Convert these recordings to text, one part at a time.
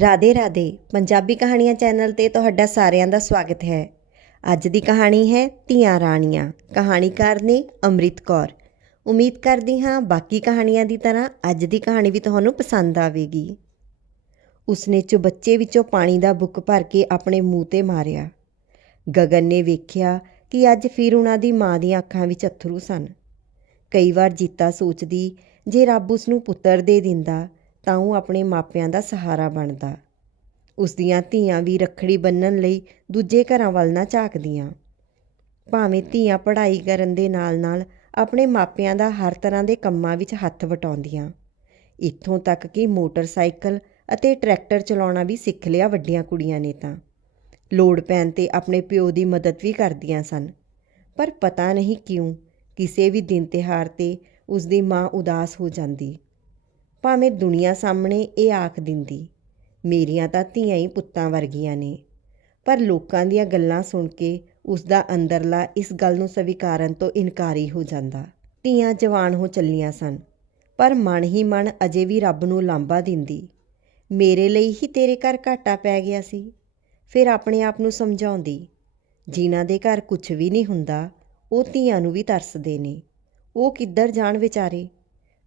ਰਾਧੇ ਰਾਧੇ, ਪੰਜਾਬੀ ਕਹਾਣੀਆਂ ਚੈਨਲ ਤੇ ਤੁਹਾਡਾ ਸਾਰਿਆਂ ਦਾ ਸਵਾਗਤ ਹੈ। ਅੱਜ ਦੀ ਕਹਾਣੀ ਹੈ ਧੀਆਂ ਰਾਣੀਆਂ। ਕਹਾਣੀਕਾਰ ਨੇ ਅੰਮ੍ਰਿਤ ਕੌਰ। ਉਮੀਦ ਕਰਦੀ ਹਾਂ ਬਾਕੀ ਕਹਾਣੀਆਂ ਦੀ ਤਰ੍ਹਾਂ ਅੱਜ ਦੀ ਕਹਾਣੀ ਵੀ ਤੁਹਾਨੂੰ ਪਸੰਦ ਆਵੇਗੀ। ਉਸਨੇ ਚੁਬੱਚੇ ਵਿੱਚੋਂ ਪਾਣੀ ਦਾ ਬੁੱਕ ਭਰ ਕੇ ਆਪਣੇ ਮੂੰਹ ਤੇ ਮਾਰਿਆ। ਗਗਨ ਨੇ ਵੇਖਿਆ ਕਿ ਅੱਜ ਫਿਰ ਉਹਨਾਂ ਦੀ ਮਾਂ ਦੀਆਂ ਅੱਖਾਂ ਵਿੱਚ ਅਥਰੂ ਸਨ। ਕਈ ਵਾਰ ਜੀਤਾ ਸੋਚਦੀ, ਜੇ ਰੱਬ ਉਸ ਨੂੰ ਪੁੱਤਰ ਦੇ ਦਿੰਦਾ ਤਾਂ ਉਹ ਆਪਣੇ ਮਾਪਿਆਂ ਦਾ ਸਹਾਰਾ ਬਣਦਾ। ਉਸ ਦੀਆਂ ਧੀਆਂ ਵੀ ਰੱਖੜੀ ਬੰਨਣ ਲਈ ਦੂਜੇ ਘਰਾਂ ਵੱਲ ਨਾ ਝਾਕਦੀਆਂ। ਭਾਵੇਂ ਧੀਆਂ ਪੜ੍ਹਾਈ ਕਰਨ ਦੇ ਨਾਲ-ਨਾਲ ਆਪਣੇ ਮਾਪਿਆਂ ਦਾ ਹਰ ਤਰ੍ਹਾਂ ਦੇ ਕੰਮਾਂ ਵਿੱਚ ਹੱਥ ਵਟਾਉਂਦੀਆਂ। ਇੱਥੋਂ ਤੱਕ ਕਿ ਮੋਟਰਸਾਈਕਲ ਅਤੇ ਟਰੈਕਟਰ ਚਲਾਉਣਾ ਵੀ ਸਿੱਖ ਲਿਆ ਵੱਡੀਆਂ ਕੁੜੀਆਂ ਨੇ ਤਾਂ। ਲੋੜ ਪੈਣ ਤੇ ਆਪਣੇ ਪਿਓ ਦੀ ਮਦਦ ਵੀ ਕਰਦੀਆਂ ਸਨ। ਪਰ ਪਤਾ ਨਹੀਂ ਕਿਉਂ, ਕਿਸੇ ਵੀ ਦਿਨ ਤਿਹਾਰ ਤੇ ਉਸ ਦੀ ਮਾਂ ਉਦਾਸ ਹੋ ਜਾਂਦੀ। ਭਾਵੇਂ ਦੁਨੀਆ ਸਾਹਮਣੇ ਇਹ ਆਖ ਦਿੰਦੀ, ਮੇਰੀਆਂ ਤਾਂ ਧੀਆਂ ਹੀ ਪੁੱਤਾਂ ਵਰਗੀਆਂ ਨੇ। ਪਰ ਲੋਕਾਂ ਦੀਆਂ ਗੱਲਾਂ ਸੁਣ ਕੇ ਉਸ ਦਾ ਅੰਦਰਲਾ ਇਸ ਗੱਲ ਨੂੰ ਸਵੀਕਾਰਨ ਤੋਂ ਇਨਕਾਰੀ ਹੋ ਜਾਂਦਾ, ਧੀਆਂ ਜਵਾਨ ਹੋ ਚੱਲੀਆਂ ਸਨ, ਪਰ ਮਨ ਹੀ ਮਨ ਅਜੇ ਵੀ ਰੱਬ ਨੂੰ ਲਾਂਬਾ ਦਿੰਦੀ। ਮੇਰੇ ਲਈ ਹੀ ਤੇਰੇ ਘਰ ਘਾਟਾ ਪੈ ਗਿਆ ਸੀ, ਫਿਰ ਆਪਣੇ ਆਪ ਨੂੰ ਸਮਝਾਉਂਦੀ, ਜਿਨ੍ਹਾਂ ਦੇ ਘਰ ਕੁਝ ਵੀ ਨਹੀਂ ਹੁੰਦਾ, ਉਹ ਧੀਆਂ ਨੂੰ ਵੀ ਤਰਸਦੇ ਨੇ, ਉਹ ਕਿੱਧਰ ਜਾਣ ਵਿਚਾਰੇ?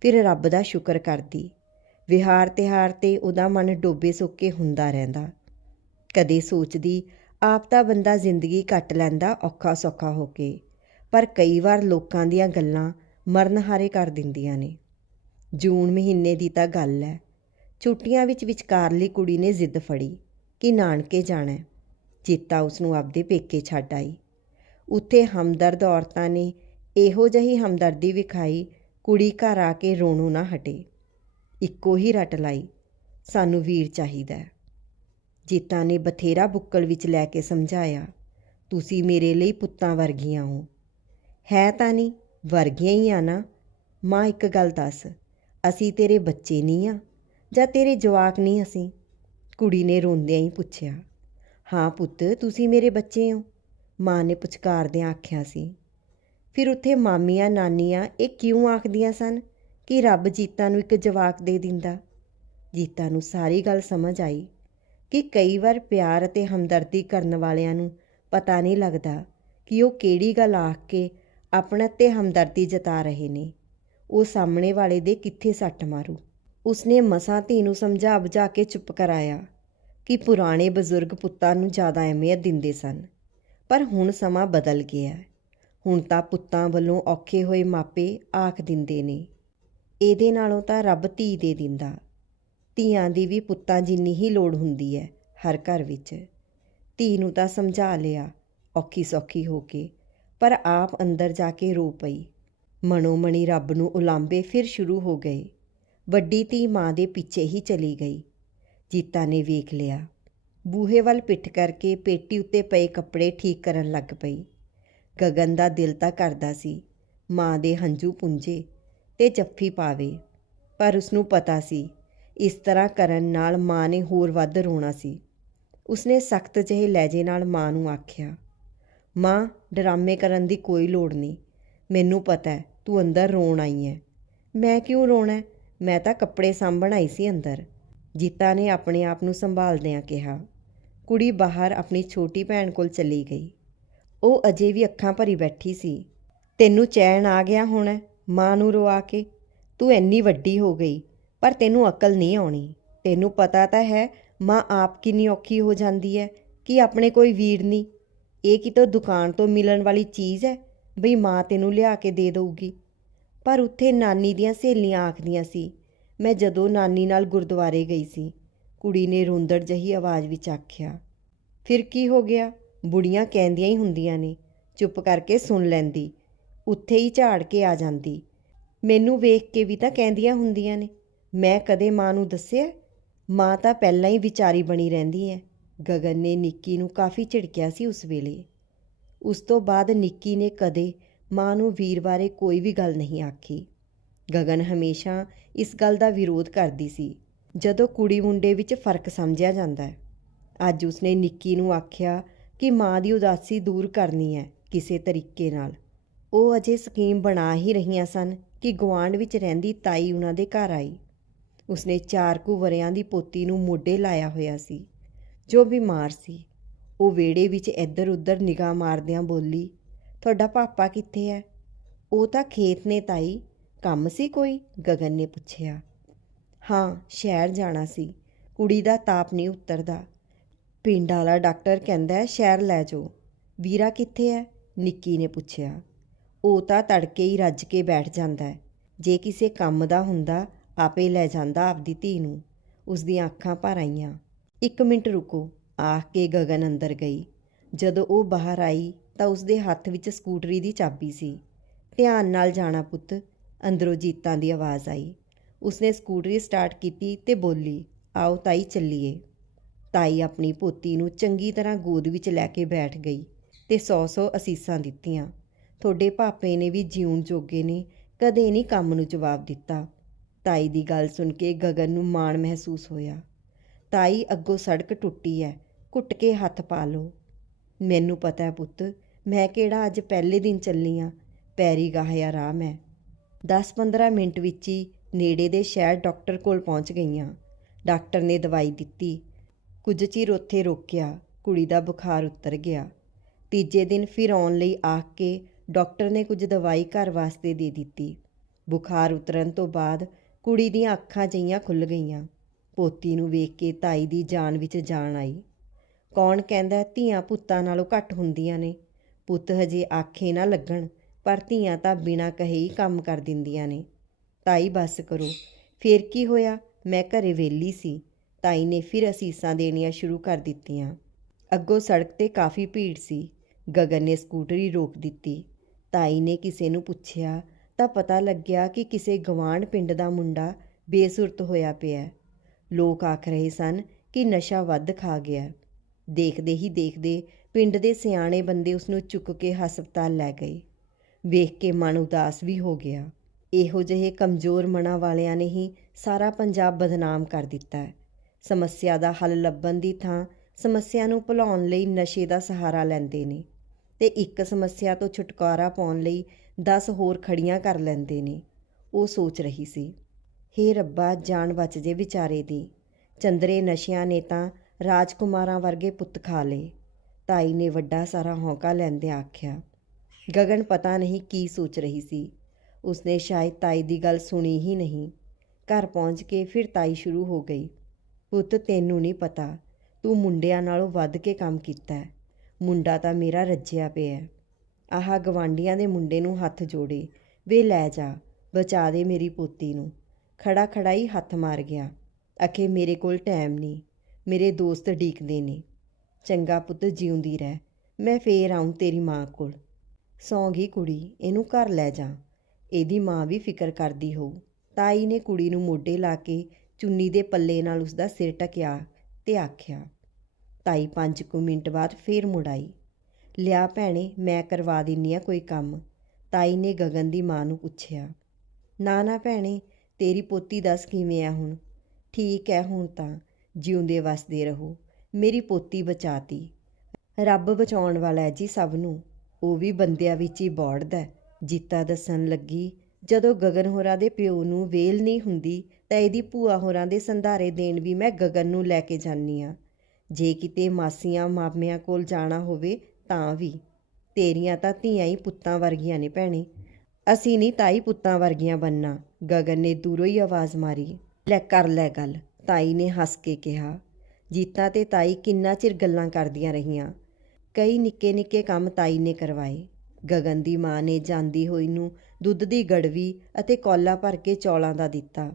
ਫਿਰ ਰੱਬ ਦਾ ਸ਼ੁਕਰ ਕਰਦੀ। ਵਿਹਾਰ ਤਿਹਾਰ ਤੇ ਉਹਦਾ ਮਨ ਡੋਬੇ ਸੋਕੇ ਹੁੰਦਾ ਰਹਿੰਦਾ। ਕਦੇ ਸੋਚਦੀ, ਆਪ ਤਾਂ ਬੰਦਾ ਜ਼ਿੰਦਗੀ ਕੱਟ ਲੈਂਦਾ ਔਖਾ ਸੌਖਾ ਹੋ ਕੇ, ਪਰ ਕਈ ਵਾਰ ਲੋਕਾਂ ਦੀਆਂ ਗੱਲਾਂ ਮਰਨਹਾਰੇ ਕਰ ਦਿੰਦੀਆਂ ਨੇ। ਜੂਨ ਮਹੀਨੇ ਦੀ ਤਾਂ ਗੱਲ ਹੈ ਛੁੱਟੀਆਂ ਵਿੱਚ ਵਿਚਕਾਰਲੀ ਕੁੜੀ ਨੇ ਜ਼ਿੱਦ ਫੜੀ ਕਿ ਨਾਨਕੇ ਜਾਣਾ ਹੈ। ਜੀਤਾ ਉਸ ਨੂੰ ਆਪਦੇ ਪੇਕੇ ਛੱਡ ਆਈ। ਉੱਥੇ ਹਮਦਰਦ ਔਰਤਾਂ ਨੇ ਇਹੋ ਜਿਹੀ ਹਮਦਰਦੀ ਵਿਖਾਈ ਕੁੜੀ ਘਰ ਆ ਕੇ ਰੋਣੋਂ ਨਾ ਹਟੇ। ਇੱਕੋ ਹੀ ਰਟ ਲਾਈ। ਸਾਨੂੰ ਵੀਰ ਚਾਹੀਦਾ ਹੈ। ਜੀਤਾ ਨੇ ਬਥੇਰਾ ਬੁੱਕਲ ਵਿੱਚ ਲੈ ਕੇ ਸਮਝਾਇਆ, ਤੁਸੀਂ ਮੇਰੇ ਲਈ ਪੁੱਤਾਂ ਵਰਗੀਆਂ ਹੋ। ਹੈ ਤਾਂ ਨਹੀਂ, ਵਰਗੀਆਂ ਹੀ ਆ ਨਾ। ਮਾਂ, ਇੱਕ ਗੱਲ ਦੱਸ। ਅਸੀਂ ਤੇਰੇ ਬੱਚੇ ਨਹੀਂ ਆ, ਜਾਂ ਤੇਰੇ ਜਵਾਕ ਨਹੀਂ ਅਸੀਂ? ਕੁੜੀ ਨੇ ਰੋਂਦਿਆਂ ਹੀ ਪੁੱਛਿਆ। ਹਾਂ ਪੁੱਤ, ਤੁਸੀਂ ਮੇਰੇ ਬੱਚੇ ਹੋ। ਮਾਂ ਨੇ ਪੁਚਕਾਰਦਿਆਂ ਆਖਿਆ ਸੀ। ਫਿਰ ਉੱਥੇ ਮਾਮੀਆਂ, ਨਾਨੀਆਂ ਇਹ ਕਿਉਂ ਆਖਦੀਆਂ ਸਨ? ਕਿ ਰੱਬ ਜੀਤਾ ਨੂੰ ਇੱਕ ਜਵਾਕ ਦੇ ਦਿੰਦਾ। ਜੀਤਾ ਨੂੰ ਸਾਰੀ ਗੱਲ ਸਮਝ ਆਈ ਕਿ ਕਈ ਵਾਰ ਪਿਆਰ ਅਤੇ ਹਮਦਰਦੀ ਕਰਨ ਵਾਲਿਆਂ ਨੂੰ ਪਤਾ ਨਹੀਂ ਲੱਗਦਾ ਕਿ ਉਹ ਕਿਹੜੀ ਗੱਲ ਆਖ ਕੇ ਆਪਣਾ ਤੇ ਹਮਦਰਦੀ ਜਤਾ ਰਹੇ ਨੇ। ਉਹ ਸਾਹਮਣੇ ਵਾਲੇ ਦੇ ਕਿੱਥੇ ਸੱਟ ਮਾਰੂ। ਉਸਨੇ ਮਸਾਂ ਧੀ ਨੂੰ ਸਮਝਾ ਬੁਝਾ ਕੇ ਚੁੱਪ ਕਰਾਇਆ ਕਿ ਪੁਰਾਣੇ ਬਜ਼ੁਰਗ ਪੁੱਤਾਂ ਨੂੰ ਜ਼ਿਆਦਾ ਅਹਿਮੀਅਤ ਦਿੰਦੇ ਸਨ। ਪਰ ਹੁਣ ਸਮਾਂ ਬਦਲ ਗਿਆ। ਹੁਣ ਤਾਂ ਪੁੱਤਾਂ ਵੱਲੋਂ ਔਖੇ ਹੋਏ ਮਾਪੇ ਆਖ ਦਿੰਦੇ ਨੇ। ਇਹਦੇ ਨਾਲੋਂ ਤਾਂ ਰੱਬ ਧੀ ਦੇ ਦਿੰਦਾ। ਧੀਆਂ ਦੀ ਵੀ ਪੁੱਤਾਂ ਜਿੰਨੀ ਹੀ ਲੋੜ ਹੁੰਦੀ ਹੈ ਹਰ ਘਰ ਵਿੱਚ। ਧੀ ਨੂੰ ਤਾਂ ਸਮਝਾ ਲਿਆ, ਔਖੀ ਸੌਖੀ ਹੋ ਕੇ, ਪਰ ਆਪ ਅੰਦਰ ਜਾ ਕੇ ਰੋ ਪਈ। ਮਨੋ ਮਣੀ ਰੱਬ ਨੂੰ ਉਲਾਂਬੇ ਫਿਰ ਸ਼ੁਰੂ ਹੋ ਗਏ। ਵੱਡੀ ਧੀ ਮਾਂ ਦੇ ਪਿੱਛੇ ਹੀ ਚਲੀ ਗਈ। ਜੀਤਾ ਨੇ ਵੇਖ ਲਿਆ। ਬੂਹੇ ਵੱਲ ਪਿੱਠ ਕਰਕੇ ਪੇਟੀ ਉੱਤੇ ਪਏ ਕੱਪੜੇ ਠੀਕ ਕਰਨ ਲੱਗ ਪਈ। ਗਗਨ ਦਾ ਦਿਲ ਤਾਂ ਕਰਦਾ ਸੀ। ਮਾਂ ਦੇ ਹੰਝੂ ਪੁੰਝੇ। ਤੇ ਜੱਫੀ ਪਾਵੇ। ਪਰ ਉਸ ਨੂੰ ਪਤਾ ਸੀ, ਇਸ ਤਰ੍ਹਾਂ ਕਰਨ ਨਾਲ ਮਾਂ ਨੇ ਹੋਰ ਵੱਧ ਰੋਣਾ ਸੀ। ਉਸਨੇ ਸਖਤ ਜਿਹੇ ਲਹਿਜੇ ਨਾਲ ਮਾਂ ਨੂੰ ਆਖਿਆ, ਮਾਂ, ਡਰਾਮੇ ਕਰਨ ਦੀ ਕੋਈ ਲੋੜ ਨਹੀਂ। ਮੈਨੂੰ ਪਤਾ ਹੈ, ਤੂੰ ਅੰਦਰ ਰੋਣ ਆਈ ਹੈ। ਮੈਂ ਕਿਉਂ ਰੋਣਾ ਮੈਂ ਤਾਂ ਕੱਪੜੇ ਸਾਂਭਣ ਆਈ ਸੀ ਅੰਦਰ। ਜੀਤਾ ਨੇ ਆਪਣੇ ਆਪ ਨੂੰ ਸੰਭਾਲਦਿਆਂ ਕਿਹਾ। ਕੁੜੀ ਬਾਹਰ ਆਪਣੀ ਛੋਟੀ ਭੈਣ ਕੋਲ ਚਲੀ ਗਈ। ਉਹ ਅਜੇ ਵੀ ਅੱਖਾਂ ਭਰੀ ਬੈਠੀ ਸੀ। ਤੈਨੂੰ ਚੈਨ ਆ ਗਿਆ ਹੋਣਾ ਮਾਂ ਨੂੰ ਰੋਆ ਕੇ, ਤੂੰ ਇੰਨੀ ਵੱਡੀ ਹੋ ਗਈ, ਪਰ ਤੈਨੂੰ ਅਕਲ ਨਹੀਂ ਆਉਣੀ। ਤੈਨੂੰ ਪਤਾ ਤਾਂ ਹੈ, ਮਾਂ ਆਪ ਕਿੰਨੀ ਔਖੀ ਹੋ ਜਾਂਦੀ ਹੈ, ਕਿ ਆਪਣੇ ਕੋਈ ਵੀਰ ਨਹੀਂ। ਇਹ ਕਿਤੋਂ ਦੁਕਾਨ ਤੋਂ ਮਿਲਣ ਵਾਲੀ ਚੀਜ਼ ਹੈ? ਬਈ ਮਾਂ ਤੈਨੂੰ ਲਿਆ ਕੇ ਦੇ ਦਊਗੀ। ਪਰ ਉੱਥੇ ਨਾਨੀ ਦੀਆਂ ਸਹੇਲੀਆਂ ਆਖਦੀਆਂ ਸੀ, ਮੈਂ ਜਦੋਂ ਨਾਨੀ ਨਾਲ ਗੁਰਦੁਆਰੇ ਗਈ ਸੀ, ਕੁੜੀ ਨੇ ਰੋਂਦੜ ਜਹੀ ਆਵਾਜ਼ ਵਿੱਚ ਆਖਿਆ, ਫਿਰ ਕੀ ਹੋ ਗਿਆ? ਬੁੜੀਆਂ ਕਹਿੰਦੀਆਂ ਹੀ ਹੁੰਦੀਆਂ ਨੇ, ਚੁੱਪ ਕਰਕੇ ਸੁਣ ਲੈਂਦੀ। ਉੱਥੇ ਹੀ ਝਾੜ ਕੇ ਆ ਜਾਂਦੀ। ਮੈਨੂੰ ਵੇਖ ਕੇ ਵੀ ਤਾਂ ਕਹਿੰਦੀਆਂ ਹੁੰਦੀਆਂ ਨੇ, ਮੈਂ ਕਦੇ ਮਾਂ ਨੂੰ ਦੱਸਿਆ? ਮਾਂ ਤਾਂ ਪਹਿਲਾਂ ਹੀ ਵਿਚਾਰੀ ਬਣੀ ਰਹਿੰਦੀ ਹੈ ਗਗਨ ਨੇ ਨਿੱਕੀ ਨੂੰ ਕਾਫੀ ਝਿੜਕਿਆ ਸੀ ਉਸ ਵੇਲੇ। ਉਸ ਤੋਂ ਬਾਅਦ ਨਿੱਕੀ ਨੇ ਕਦੇ ਮਾਂ ਨੂੰ ਵੀਰ ਬਾਰੇ ਕੋਈ ਵੀ ਗੱਲ ਨਹੀਂ ਆਖੀ। ਗਗਨ ਹਮੇਸ਼ਾ ਇਸ ਗੱਲ ਦਾ ਵਿਰੋਧ ਕਰਦੀ ਸੀ, ਜਦੋਂ ਕੁੜੀ ਮੁੰਡੇ ਵਿੱਚ ਫ਼ਰਕ ਸਮਝਿਆ ਜਾਂਦਾ ਹੈ ਅੱਜ ਉਸਨੇ ਨਿੱਕੀ ਨੂੰ ਆਖਿਆ ਕਿ ਮਾਂ ਦੀ ਉਦਾਸੀ ਦੂਰ ਕਰਨੀ ਹੈ ਕਿਸੇ ਤਰੀਕੇ ਨਾਲ। ਉਹ ਅਜੇ ਸਕੀਮ ਬਣਾ ਹੀ ਰਹੀਆਂ ਸਨ ਕਿ ਗੁਆਂਢ ਵਿੱਚ ਰਹਿੰਦੀ ਤਾਈ ਉਹਨਾਂ ਦੇ ਘਰ ਆਈ। ਉਸਨੇ ਚਾਰ ਕੁ ਵਰਿਆਂ ਦੀ ਪੋਤੀ ਨੂੰ ਮੋਢੇ ਲਾਇਆ ਹੋਇਆ ਸੀ। ਜੋ ਬਿਮਾਰ ਸੀ, ਉਹ ਵਿਹੜੇ ਵਿੱਚ ਇੱਧਰ-ਉੱਧਰ ਨਿਗਾਹ ਮਾਰਦਿਆਂ ਬੋਲੀ, ਤੁਹਾਡਾ ਪਾਪਾ ਕਿੱਥੇ ਹੈ? ਉਹ ਤਾਂ ਖੇਤ ਨੇ ਤਾਈ, ਕੰਮ ਸੀ ਕੋਈ? ਗਗਨ ਨੇ ਪੁੱਛਿਆ। ਹਾਂ, ਸ਼ਹਿਰ ਜਾਣਾ ਸੀ। ਕੁੜੀ ਦਾ ਤਾਪ ਨਹੀਂ ਉਤਰਦਾ। ਪਿੰਡ ਵਾਲਾ ਡਾਕਟਰ ਕਹਿੰਦਾ ਸ਼ਹਿਰ ਲੈ ਜਾਓ। ਵੀਰਾ ਕਿੱਥੇ ਹੈ? ਨਿੱਕੀ ਨੇ ਪੁੱਛਿਆ। ਉਹ ਤਾਂ ਤੜਕੇ ਹੀ ਰੱਜ ਕੇ ਬੈਠ ਜਾਂਦਾ ਜੇ ਕਿਸੇ ਕੰਮ ਦਾ ਹੁੰਦਾ, ਆਪੇ ਲੈ ਜਾਂਦਾ ਆਪਦੀ ਧੀ ਨੂੰ। ਉਸ ਦੀਆਂ ਅੱਖਾਂ ਭਰ ਆਈਆਂ। ਇੱਕ ਮਿੰਟ ਰੁਕੋ, ਆਖ ਕੇ ਗਗਨ ਅੰਦਰ ਗਈ। ਜਦੋਂ ਉਹ ਬਾਹਰ ਆਈ, ਤਾਂ ਉਸ ਦੇ ਹੱਥ ਵਿੱਚ ਸਕੂਟਰੀ ਦੀ ਚਾਬੀ ਸੀ। ਧਿਆਨ ਨਾਲ ਜਾਣਾ ਪੁੱਤ, ਅੰਦਰੋਂ ਜੀਤਾਂ ਦੀ ਆਵਾਜ਼ ਆਈ। ਉਸਨੇ ਸਕੂਟਰੀ ਸਟਾਰਟ ਕੀਤੀ ਤੇ ਬੋਲੀ, ਆਓ ਤਾਈ ਚੱਲੀਏ। ਤਾਈ ਆਪਣੀ ਪੋਤੀ ਨੂੰ ਚੰਗੀ ਤਰ੍ਹਾਂ ਗੋਦ ਵਿੱਚ ਲੈ ਕੇ ਬੈਠ ਗਈ ਤੇ ਸੌ ਸੌ ਅਸੀਸਾਂ ਦਿੱਤੀਆਂ। ਤੁਹਾਡੇ ਭਾਪੇ ਨੇ ਵੀ ਜਿਉਣ ਜੋਗੇ ਨੇ, ਕਦੇ ਨਹੀਂ ਕੰਮ ਨੂੰ ਜਵਾਬ ਦਿੱਤਾ। ਤਾਈ ਦੀ ਗੱਲ ਸੁਣ ਕੇ ਗਗਨ ਨੂੰ ਮਾਣ ਮਹਿਸੂਸ ਹੋਇਆ। ਤਾਈ ਅੱਗੋਂ ਸੜਕ ਟੁੱਟੀ ਹੈ ਘੁੱਟ ਕੇ ਹੱਥ ਪਾ ਲਓ। ਮੈਨੂੰ ਪਤਾ ਹੈ ਪੁੱਤ, ਮੈਂ ਕਿਹੜਾ ਅੱਜ ਪਹਿਲੇ ਦਿਨ ਚੱਲੀ ਆ, ਪੈਰੀ ਗਾਹਿਆ ਰਾਹ ਮੈਂ 10-15 ਮਿੰਟ ਵਿੱਚ ਹੀ ਨੇੜੇ ਦੇ ਸ਼ਹਿਰ ਡਾਕਟਰ ਕੋਲ ਪਹੁੰਚ ਗਈਆਂ। ਡਾਕਟਰ ਨੇ ਦਵਾਈ ਦਿੱਤੀ। ਕੁਝ ਚਿਰ ਉੱਥੇ ਰੋਕਿਆ, ਕੁੜੀ ਦਾ ਬੁਖਾਰ ਉਤਰ ਗਿਆ। ਤੀਜੇ ਦਿਨ ਫਿਰ ਆਉਣ ਲਈ ਆਖ ਕੇ ਡਾਕਟਰ ਨੇ ਕੁਝ ਦਵਾਈ ਘਰ ਵਾਸਤੇ ਦੇ ਦਿੱਤੀ। ਬੁਖਾਰ ਉਤਰਨ ਤੋਂ ਬਾਅਦ ਕੁੜੀ ਦੀਆਂ ਅੱਖਾਂ ਜਈਆਂ ਖੁੱਲ ਗਈਆਂ। ਪੋਤੀ ਨੂੰ ਵੇਖ ਕੇ ਤਾਈ ਦੀ ਜਾਨ ਵਿੱਚ ਜਾਨ ਆਈ। ਕੌਣ ਕਹਿੰਦਾ ਧੀਆਂ ਪੁੱਤਾਂ ਨਾਲੋਂ ਘੱਟ ਹੁੰਦੀਆਂ ਨੇ? ਪੁੱਤ ਹਜੇ ਆਖੇ ਨਾ ਲੱਗਣ, ਪਰ ਧੀਆਂ ਤਾਂ ਬਿਨਾਂ ਕਹੇ ਹੀ ਕੰਮ ਕਰ ਦਿੰਦੀਆਂ ਨੇ। ਤਾਈ, ਬੱਸ ਕਰੋ। ਫੇਰ ਕੀ ਹੋਇਆ? ਮੈਂ ਘਰੇ ਵੇਲੀ ਸੀ। ਤਾਈ ਨੇ ਫਿਰ ਅਸੀਸਾਂ ਦੇਣੀਆਂ ਸ਼ੁਰੂ ਕਰ ਦਿੱਤੀਆਂ। ਅੱਗੋਂ ਸੜਕ ਤੇ ਕਾਫੀ ਭੀੜ ਸੀ। ਗਗਨ ਨੇ ਸਕੂਟਰੀ ਰੋਕ ਦਿੱਤੀ। ਤਾਈ ਨੇ ਕਿਸੇ ਨੂੰ ਪੁੱਛਿਆ ਤਾਂ ਪਤਾ ਲੱਗਿਆ ਕਿ ਕਿਸੇ ਗਵਾਂਢ ਪਿੰਡ ਦਾ ਮੁੰਡਾ ਬੇਸੁਰਤ ਹੋਇਆ ਪਿਆ। ਲੋਕ ਆਖ ਰਹੇ ਸਨ ਕਿ ਨਸ਼ਾ ਵੱਧ ਖਾ ਗਿਆ। ਦੇਖਦੇ ਹੀ ਦੇਖਦੇ ਪਿੰਡ ਦੇ ਸਿਆਣੇ ਬੰਦੇ ਉਸ ਨੂੰ ਚੁੱਕ ਕੇ ਹਸਪਤਾਲ ਲੈ ਗਏ। ਵੇਖ ਕੇ ਮਨ ਉਦਾਸ ਵੀ ਹੋ ਗਿਆ। ਇਹੋ ਜਿਹੇ ਕਮਜ਼ੋਰ ਮਨਾਂ ਵਾਲਿਆਂ ਨੇ ਹੀ ਸਾਰਾ ਪੰਜਾਬ ਬਦਨਾਮ ਕਰ ਦਿੱਤਾ। ਹੈ ਸਮੱਸਿਆ ਦਾ ਹੱਲ ਲੱਭਣ ਦੀ ਥਾਂ ਸਮੱਸਿਆ ਨੂੰ ਭੁਲਾਉਣ ਲਈ ਨਸ਼ੇ ਦਾ ਸਹਾਰਾ ਲੈਂਦੇ ਨੇ। ਤੇ ਇੱਕ ਸਮੱਸਿਆ ਤੋਂ ਛੁਟਕਾਰਾ ਪਾਉਣ ਲਈ 10 ਹੋਰ ਖੜੀਆਂ ਕਰ ਲੈਂਦੇ ਨੇ। ਉਹ ਸੋਚ ਰਹੀ ਸੀ, ਹੇ ਰੱਬਾ, ਜਾਨ ਬਚ ਜੇ ਵਿਚਾਰੇ ਦੀ। ਚੰਦਰੇ ਨਸ਼ਿਆਂ ਨੇ ਤਾਂ ਰਾਜਕੁਮਾਰਾਂ ਵਰਗੇ ਪੁੱਤ ਖਾ ਲਏ। ਤਾਈ ਨੇ ਵੱਡਾ ਸਾਰਾ ਹੌਂਕਾ ਲੈਂਦੇ ਆਖਿਆ, ਗਗਨ ਪਤਾ ਨਹੀਂ ਕੀ ਸੋਚ ਰਹੀ ਸੀ। ਉਸਨੇ ਸ਼ਾਇਦ ਤਾਈ ਦੀ ਗੱਲ ਸੁਣੀ ਹੀ ਨਹੀਂ। ਘਰ ਪਹੁੰਚ ਕੇ ਫਿਰ ਤਾਈ ਸ਼ੁਰੂ ਹੋ ਗਈ, ਪੁੱਤ ਤੈਨੂੰ ਨਹੀਂ ਪਤਾ, ਤੂੰ ਮੁੰਡਿਆਂ ਨਾਲੋਂ ਵੱਧ ਕੇ ਕੰਮ ਕੀਤਾ ਹੈ। ਮੁੰਡਾ ਤਾਂ ਮੇਰਾ ਰੱਜਿਆ ਪਿਆ ਆਹ ਗਵਾਂਡੀਆਂ ਦੇ ਮੁੰਡੇ ਨੂੰ ਹੱਥ ਜੋੜੇ, ਵੇ ਲੈ ਜਾ, ਬਚਾ ਦੇ ਮੇਰੀ ਪੋਤੀ ਨੂੰ। ਖੜਾ ਖੜਾ ਹੀ ਹੱਥ ਮਾਰ ਗਿਆ। ਅਖੇ ਮੇਰੇ ਕੋਲ ਟਾਈਮ ਨਹੀਂ, ਮੇਰੇ ਦੋਸਤ ਢੀਕਦੇ ਨੇ। ਚੰਗਾ ਪੁੱਤ ਜਿਉਂਦੀ ਰਹਿ, ਮੈਂ ਫੇਰ ਆਉਂ ਤੇਰੀ ਮਾਂ ਕੋਲ। ਸੌਂ ਗਈ ਕੁੜੀ, ਇਹਨੂੰ ਘਰ ਲੈ ਜਾ। ਇਹਦੀ ਮਾਂ ਵੀ ਫਿਕਰ ਕਰਦੀ ਹੋਊ। ਤਾਈ ਨੇ ਕੁੜੀ ਨੂੰ ਮੋਢੇ ਲਾ ਕੇ ਚੁੰਨੀ ਦੇ ਪੱਲੇ ਨਾਲ ਉਸਦਾ ਸਿਰ ਟਕਿਆ ਤੇ ਆਖਿਆ ਤਾਈ ਪੰਜ ਕੁ ਮਿੰਟ ਬਾਅਦ ਫੇਰ ਮੁੜ ਆਈ। ਲਿਆ ਭੈਣੇ, ਮੈਂ ਕਰਵਾ ਦਿੰਨੀ ਆ ਕੋਈ ਕੰਮ। ਤਾਈ ਨੇ ਗਗਨ ਦੀ ਮਾਂ ਨੂੰ ਪੁੱਛਿਆ। ਨਾ ਨਾ ਭੈਣੇ, ਤੇਰੀ ਪੋਤੀ ਦੱਸ ਕਿਵੇਂ ਆ ਹੁਣ? ਠੀਕ ਹੈ ਹੁਣ ਤਾਂ ਜਿਉਂਦੇ ਵਸਦੇ ਰਹੋ। ਮੇਰੀ ਪੋਤੀ ਬਚਾਤੀ। ਰੱਬ ਬਚਾਉਣ ਵਾਲਾ ਹੈ ਜੀ ਸਭ ਨੂੰ। ਉਹ ਵੀ ਬੰਦਿਆਂ ਵਿੱਚ ਹੀ ਬੋੜਦਾ। ਜੀਤਾ ਦੱਸਣ ਲੱਗੀ, ਜਦੋਂ ਗਗਨ ਹੋਰਾਂ ਦੇ ਪਿਓ ਨੂੰ ਵੇਲ ਨਹੀਂ ਹੁੰਦੀ, ਤਾਂ ਇਹਦੀ ਭੂਆ ਹੋਰਾਂ ਦੇ ਸੰਧਾਰੇ ਦੇਣ ਵੀ ਮੈਂ ਗਗਨ ਨੂੰ ਲੈ ਕੇ ਜਾਨੀ ਆ। ਜੇ ਕਿਤੇ ਮਾਸੀਆਂ ਮਾਮਿਆਂ ਕੋਲ ਜਾਣਾ ਹੋਵੇ ਤਾਂ ਵੀ। ਤੇਰੀਆਂ ਤਾਂ ਧੀਆਂ ਹੀ ਪੁੱਤਾਂ ਵਰਗੀਆਂ ਨੇ ਭੈਣੇ। ਅਸੀਂ ਨਹੀਂ ਤਾਈ ਪੁੱਤਾਂ ਵਰਗੀਆਂ ਬੰਨਾ। ਗਗਨ ਨੇ ਦੂਰੋਂ ਹੀ ਆਵਾਜ਼ ਮਾਰੀ। ਲੈ ਕਰ ਲੈ ਗੱਲ, ਤਾਈ ਨੇ ਹੱਸ ਕੇ ਕਿਹਾ। ਜੀਤਾ ਤੇ ਤਾਈ ਕਿੰਨਾ ਚਿਰ ਗੱਲਾਂ ਕਰਦੀਆਂ ਰਹੀਆਂ। ਕਈ ਨਿੱਕੇ ਨਿੱਕੇ ਕੰਮ ਤਾਈ ਨੇ ਕਰਵਾਏ। ਗਗਨ ਦੀ ਮਾਂ ਨੇ ਜਾਂਦੀ ਹੋਈ ਨੂੰ ਦੁੱਧ ਦੀ ਗੜਵੀ ਅਤੇ ਕੌਲਾ ਭਰ ਕੇ ਚੌਲਾਂ ਦਾ ਦਿੱਤਾ।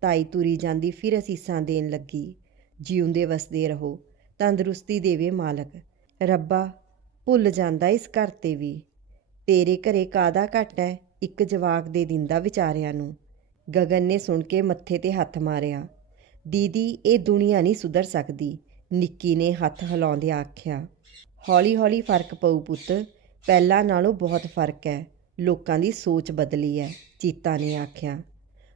ਤਾਈ ਤੁਰੀ ਜਾਂਦੀ ਫਿਰ ਅਸੀਸਾਂ ਦੇਣ ਲੱਗੀ। ਜਿਉਂਦੇ ਵਸਦੇ ਰਹੋ। ਤੰਦਰੁਸਤੀ ਦੇਵੇ ਮਾਲਕ। ਰੱਬਾ, ਭੁੱਲ ਜਾਂਦਾ ਇਸ ਘਰ ਤੇ ਵੀ। ਤੇਰੇ ਘਰੇ ਕਾਦਾ ਘਟ ਹੈ ਇੱਕ ਜਵਾਕ ਦੇ ਦਿੰਦਾ ਵਿਚਾਰਿਆਂ ਨੂੰ। ਗਗਨ ਨੇ ਸੁਣ ਕੇ ਮੱਥੇ ਤੇ ਹੱਥ ਮਾਰਿਆ। ਦੀਦੀ, ਇਹ ਦੁਨੀਆ ਨਹੀਂ ਸੁਧਰ ਸਕਦੀ। ਨਿੱਕੀ ਨੇ ਹੱਥ ਹਿਲਾਉਂਦੇ ਆਖਿਆ ਹੌਲੀ ਹੌਲੀ ਫ਼ਰਕ ਪਊ ਪੁੱਤ। ਪਹਿਲਾਂ ਨਾਲੋਂ ਬਹੁਤ ਫ਼ਰਕ ਹੈ ਲੋਕਾਂ ਦੀ ਸੋਚ ਬਦਲੀ ਹੈ ਚੀਤਾ ਨੇ ਆਖਿਆ।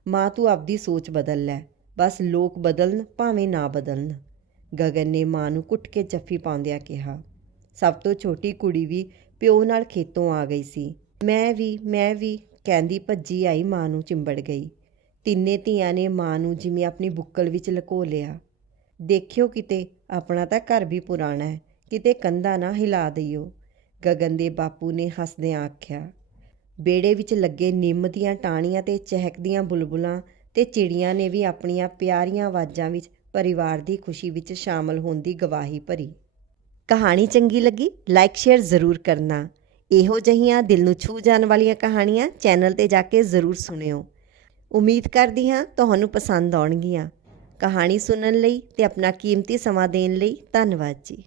ਮਾਂ, ਤੂੰ ਆਪਦੀ ਸੋਚ ਬਦਲ ਲੈ। ਬਸ ਲੋਕ ਬਦਲਣ, ਭਾਵੇਂ ਨਾ ਬਦਲਣ। ਗਗਨ ਨੇ ਮਾਂ ਨੂੰ ਕੁੱਟ ਕੇ ਜੱਫੀ ਪਾਉਂਦਿਆਂ ਕਿਹਾ, ਸਭ ਤੋਂ ਛੋਟੀ ਕੁੜੀ ਵੀ ਪਿਓ ਨਾਲ ਖੇਤੋਂ ਆ ਗਈ ਸੀ। ਮੈਂ ਵੀ ਮੈਂ ਵੀ, ਕਹਿੰਦੀ ਭੱਜੀ ਆਈ ਮਾਂ ਨੂੰ ਚਿੰਬੜ ਗਈ। ਤਿੰਨੇ ਧੀਆਂ ਨੇ ਮਾਂ ਨੂੰ ਜਿਵੇਂ ਆਪਣੀ ਬੁੱਕਲ ਵਿੱਚ ਲਕੋ ਲਿਆ। ਦੇਖਿਓ ਕਿਤੇ, ਆਪਣਾ ਤਾਂ ਘਰ ਵੀ ਪੁਰਾਣਾ ਹੈ, ਕਿਤੇ ਕੰਧਾਂ ਨਾ ਹਿਲਾ ਦਈਓ ਗਗਨ ਦੇ ਬਾਪੂ ਨੇ ਹੱਸਦਿਆਂ ਆਖਿਆ। ਬੇੜੇ ਵਿੱਚ ਲੱਗੇ ਨਿੰਮ ਦੀਆਂ ਟਾਹਣੀਆਂ ਤੇ ਚਹਿਕਦੀਆਂ ਬੁਲਬੁਲਾਂ ਤੇ ਚਿੜੀਆਂ ਨੇ ਵੀ ਆਪਣੀਆਂ ਪਿਆਰੀਆਂ ਆਵਾਜ਼ਾਂ ਵਿੱਚ ਪਰਿਵਾਰ ਦੀ ਖੁਸ਼ੀ ਵਿੱਚ ਸ਼ਾਮਲ ਹੋਣ ਦੀ ਗਵਾਹੀ ਭਰੀ। ਕਹਾਣੀ ਚੰਗੀ ਲੱਗੀ? ਲਾਈਕ ਸ਼ੇਅਰ ਜ਼ਰੂਰ ਕਰਨਾ। ਇਹੋ ਜਿਹੀਆਂ ਦਿਲ ਨੂੰ ਛੂ ਜਾਣ ਵਾਲੀਆਂ ਕਹਾਣੀਆਂ ਚੈਨਲ ਤੇ ਜਾ ਕੇ ਜ਼ਰੂਰ ਸੁਣਿਓ। ਉਮੀਦ ਕਰਦੀ ਹਾਂ ਤੁਹਾਨੂੰ ਪਸੰਦ ਆਉਣਗੀਆਂ। ਕਹਾਣੀ ਸੁਣਨ ਲਈ ਤੇ ਆਪਣਾ ਕੀਮਤੀ ਸਮਾਂ ਦੇਣ ਲਈ ਧੰਨਵਾਦ ਜੀ।